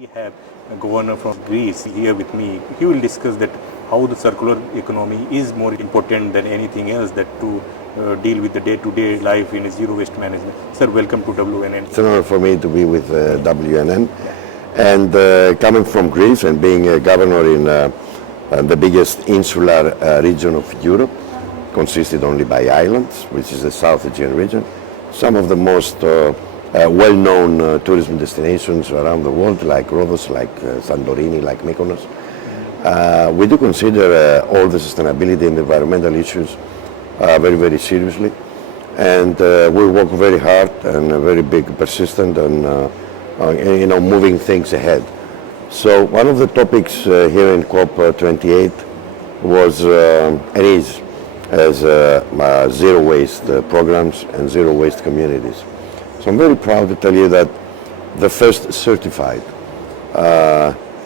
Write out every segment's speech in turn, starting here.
We have a governor from Greece here with me. He will discuss that how the circular economy is more important than anything else that to deal with the day-to-day life in zero waste management. Sir, welcome to WNN. It's an honor for me to be with WNN. And coming from Greece and being a governor in the biggest insular region of Europe, consisted only by islands, which is the South Aegean region, some of the most well-known tourism destinations around the world, like Rhodos, like Santorini, like Mykonos. We do consider all the sustainability and environmental issues very, very seriously. And we work very hard and very big, persistent on moving things ahead. So one of the topics here in COP28 was and is as zero waste programs and zero waste communities. So I'm very proud to tell you that the first certified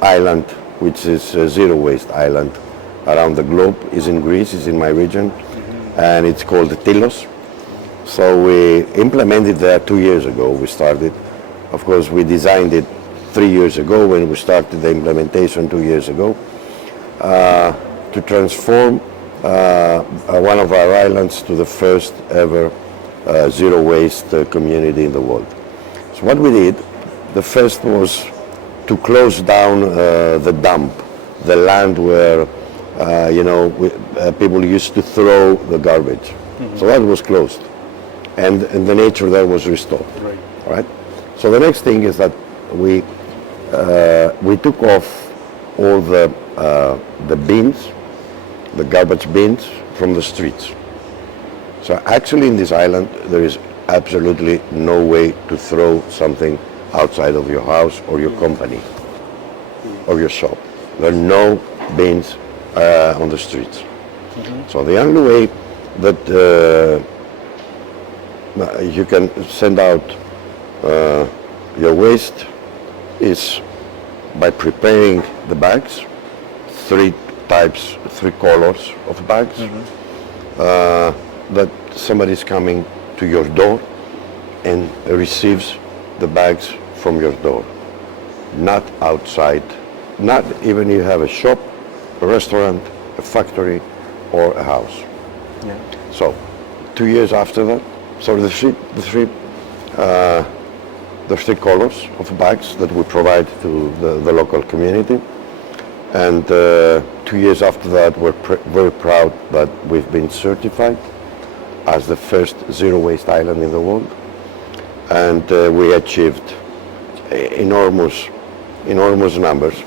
island, which is a zero waste island around the globe, is in Greece, is in my region, and it's called Tilos. So we implemented that 2 years ago. We started. Of course, we designed it 3 years ago when we started the implementation 2 years ago to transform one of our islands to the first ever zero waste community in the world. So what we did, the first was to close down the dump, the land where people used to throw the garbage. So that was closed, and the nature there was restored. Right. All right. So the next thing is that we took off all the bins, the garbage bins from the streets. So actually in this island there is absolutely no way to throw something outside of your house or your company or your shop. There are no bins on the streets. So the only way that you can send out your waste is by preparing the bags, three colors of bags, that somebody is coming to your door and receives the bags from your door, not outside, not even you have a shop, a restaurant, a factory, or a house. Yeah. So 2 years after that, so the three colors of bags that we provide to the local community. And 2 years after that, we're very proud that we've been certified as the first zero waste island in the world. And we achieved enormous numbers.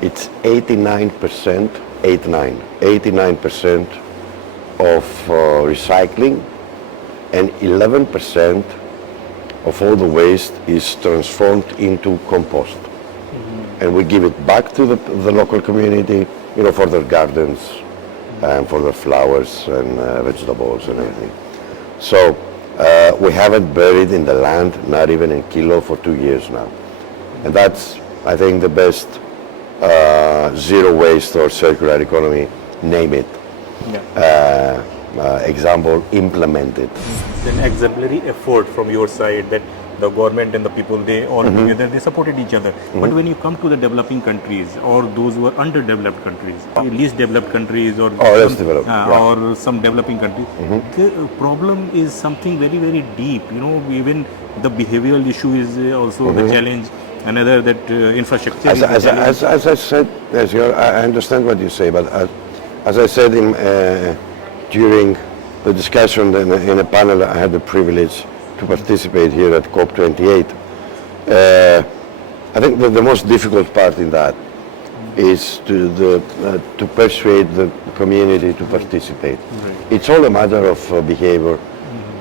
It's 89% of recycling, and 11% of all the waste is transformed into compost. And we give it back to the local community, for their gardens and for their flowers and vegetables and everything. So we haven't buried in the land, not even in kilo, for 2 years now. And that's, I think, the best zero waste or circular economy, name it, example implemented. It's an exemplary effort from your side that the government and the people, they all together, they supported each other. But when you come to the developing countries or those who are underdeveloped countries, least developed countries or or some developing countries, the problem is something very, very deep. Even the behavioral issue is also the challenge. Another that infrastructure. As I said, I understand what you say, but as I said during the discussion in a panel I had the privilege to participate here at COP28, I think that the most difficult part in that is to persuade the community to participate. It's all a matter of behavior,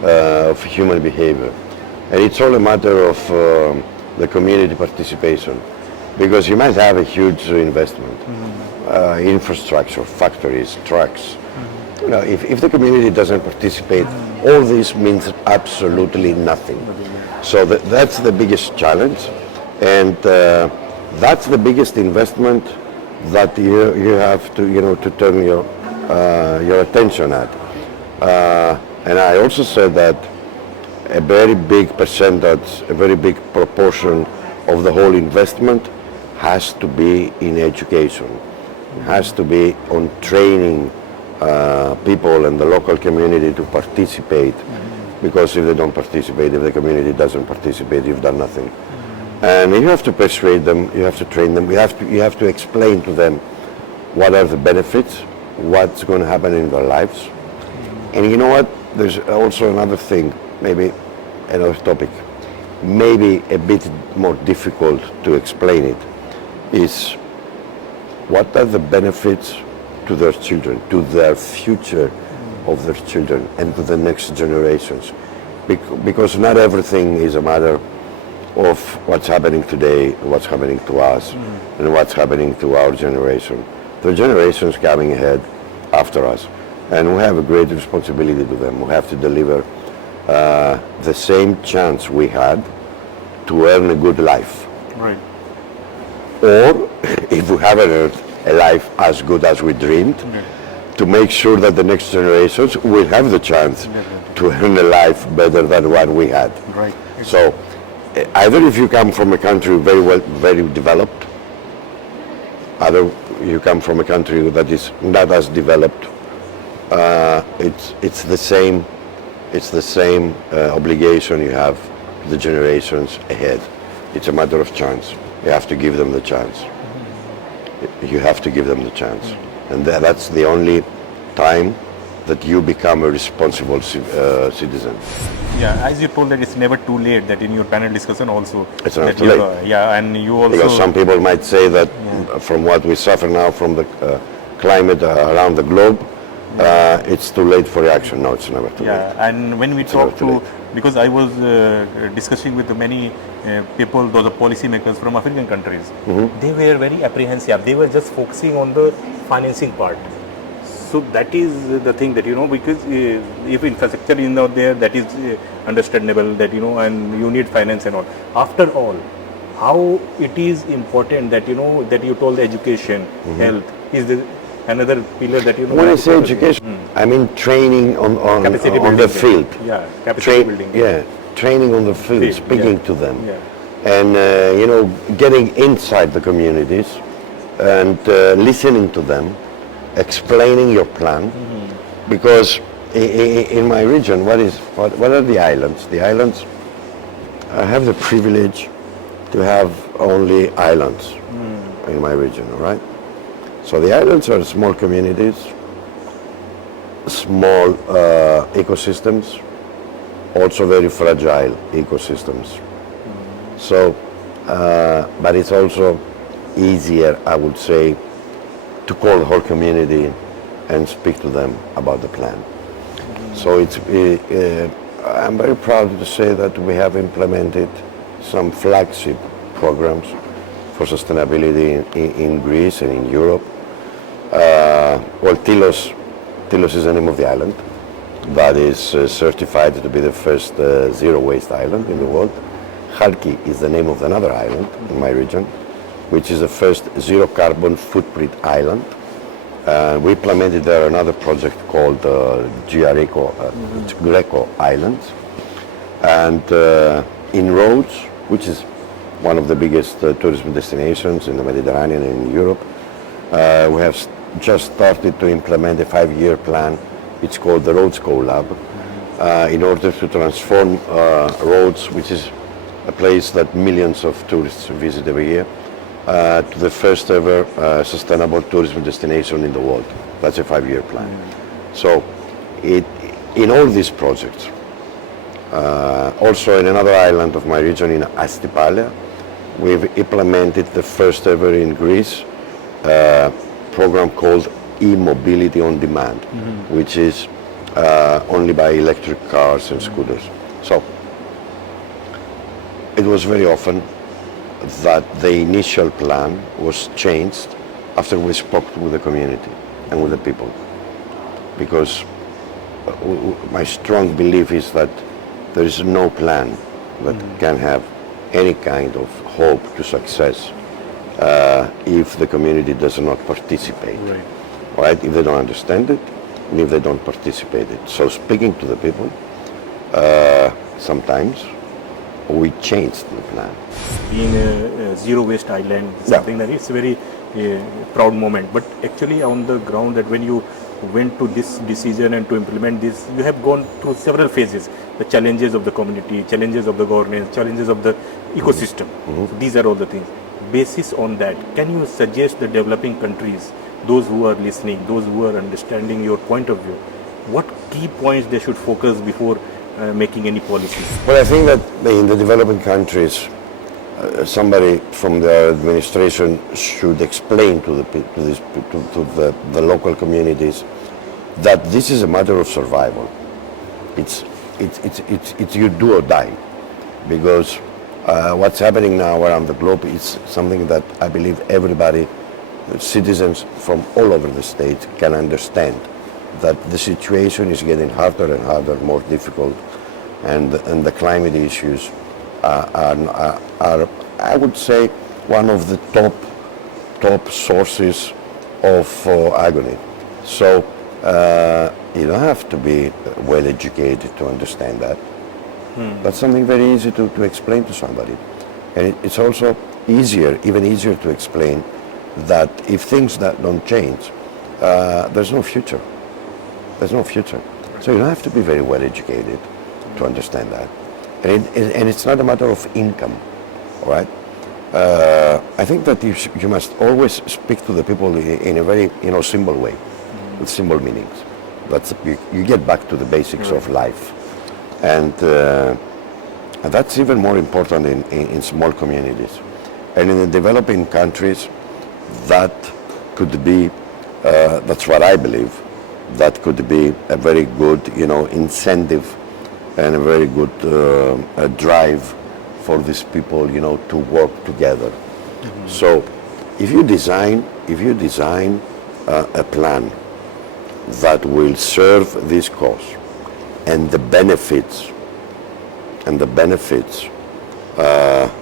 of human behavior, and it's all a matter of the community participation, because you might have a huge investment, infrastructure, factories, trucks. If the community doesn't participate, all this means absolutely nothing. So that's the biggest challenge, and that's the biggest investment that you have to turn your attention at. And I also said that a very big percentage, a very big proportion of the whole investment has to be in education, has to be on training people and the local community to participate, because if they don't participate, if the community doesn't participate, you've done nothing. And you have to persuade them, you have to train them, you have to explain to them what are the benefits, what's going to happen in their lives. And you know what? There's also another thing, maybe another topic, maybe a bit more difficult to explain it, is what are the benefits to their children, to their future of their children and to the next generations. Because not everything is a matter of what's happening today, what's happening to us, and what's happening to our generation. The generations coming ahead after us. And we have a great responsibility to them. We have to deliver the same chance we had to earn a good life. Right. Or, if we haven't earned a life as good as we dreamed, to make sure that the next generations will have the chance to earn a life better than what we had. Right. So, either if you come from a country very developed, either you come from a country that is not as developed, it's the same obligation you have to the generations ahead. It's a matter of chance. You have to give them the chance. You have to give them the chance. And that's the only time that you become a responsible citizen. Yeah, as you told that it's never too late, that in your panel discussion also. It's not too late. Yeah, and you also... Because some people might say that from what we suffer now from the climate around the globe, it's too late for action. No, it's never too late. Yeah, and when we talk to... Because I was discussing with many people, those are policymakers from African countries. They were very apprehensive. They were just focusing on the financing part. So that is the thing that, because if infrastructure is not there, that is understandable that, and you need finance and all. After all, how it is important that, that you told education, health is another pillar that, When I say education, I mean training on the field. Yeah, capacity building. Yeah, training on the field, speaking to them. Yeah. And, getting inside the communities and listening to them, explaining your plan, because in my region, what are the islands? The islands, I have the privilege to have only islands in my region, all right? So the islands are small communities, small ecosystems, also very fragile ecosystems. So, but it's also easier, I would say, to call the whole community and speak to them about the plan. So I'm very proud to say that we have implemented some flagship programs for sustainability in Greece and in Europe. Well, Tilos is the name of the island that is certified to be the first zero waste island in the world. Chalki is the name of another island in my region, which is the first zero carbon footprint island. We implemented there another project called Greco Islands. And in Rhodes, which is one of the biggest tourism destinations in the Mediterranean and in Europe, we have just started to implement a 5-year plan. It's called the Rhodes Co-Lab, in order to transform Rhodes, which is a place that millions of tourists visit every year, to the first ever sustainable tourism destination in the world. That's a 5-year plan. So in all these projects, also in another island of my region, in Astypalia, we've implemented the first ever in Greece program called e-mobility on demand, which is only by electric cars and scooters. So it was very often that the initial plan was changed after we spoke with the community and with the people, because my strong belief is that there is no plan that can have any kind of hope to success if the community does not participate. Right? If they don't understand it, and if they don't participate in it. So speaking to the people, sometimes we changed the plan. Being a zero waste island, something that it's a very proud moment. But actually on the ground, that when you went to this decision and to implement this, you have gone through several phases. The challenges of the community, challenges of the governance, challenges of the ecosystem. So these are all the things. Basis on that, can you suggest the developing countries, those who are listening, those who are understanding your point of view, what key points they should focus before making any policy? Well, I think that in the developing countries, somebody from the administration should explain to the local communities that this is a matter of survival. It's you do or die, because what's happening now around the globe is something that I believe everybody, citizens from all over the state, can understand. That the situation is getting harder and harder, more difficult, and the climate issues are I would say one of the top sources of agony. So you don't have to be well educated to understand that. That's something very easy to explain to somebody, and it's also even easier to explain that if things that don't change, there's no future. There's no future. So you don't have to be very well educated to understand that. And it's not a matter of income, all right? I think that you must always speak to the people in a very simple way, with simple meanings. You get back to the basics of life. And that's even more important in small communities. And in the developing countries, that could be, that's what I believe, that could be a very good, incentive and a very good drive for these people, to work together. So, if you design a plan that will serve this cause, and the benefits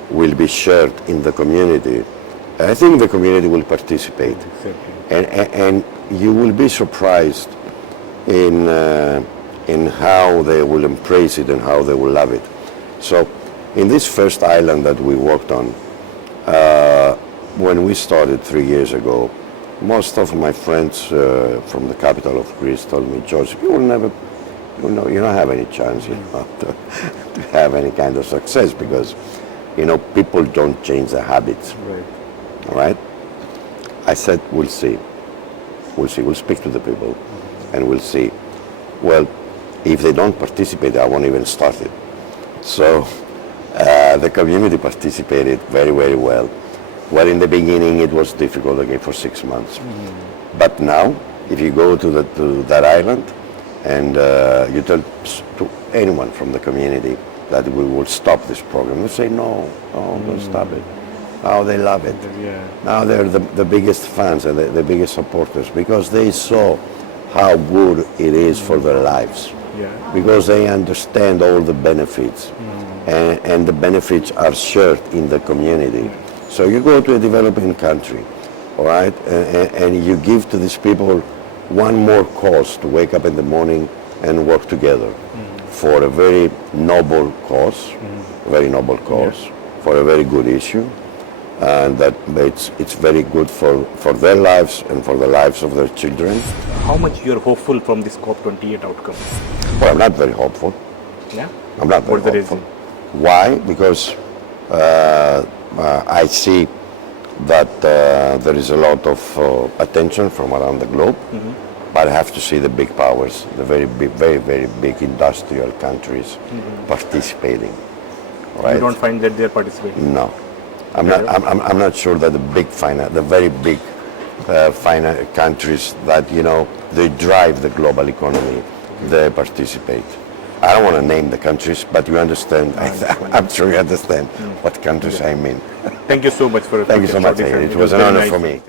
will be shared in the community, I think the community will participate. Exactly. And you will be surprised in how they will embrace it and how they will love it. So in this first island that we worked on, when we started 3 years ago, most of my friends from the capital of Greece told me, George, you don't have any chance to have any kind of success, because people don't change their habits. Right. All right? I said, we'll see. We'll speak to the people and we'll see. Well, if they don't participate, I won't even start it. So the community participated very, very well. Well, in the beginning it was difficult, again, for 6 months. But now, if you go to that island and you tell to anyone from the community that we will stop this program, they say, no, don't stop it. Now they love it. Yeah. Now they're the biggest fans and the biggest supporters, because they saw how good it is for their lives. Yeah. Because they understand all the benefits, and the benefits are shared in the community. So you go to a developing country, all right, and you give to these people one more cause to wake up in the morning and work together for a very noble cause, for a very good issue. And that it's very good for their lives and for the lives of their children. How much you're hopeful from this COP28 outcome? Well, I'm not very hopeful. Yeah? I'm not very What's the hopeful. reason? Why? Because I see that there is a lot of attention from around the globe, but I have to see the big powers, the very, very big industrial countries participating. Right? You don't find that they're participating? No. I'm not sure that the very big countries that they drive the global economy, they participate. I don't want to name the countries, but you understand. I'm sure you understand what countries I mean. Thank you so much for Thank you so much. It was an honor for me.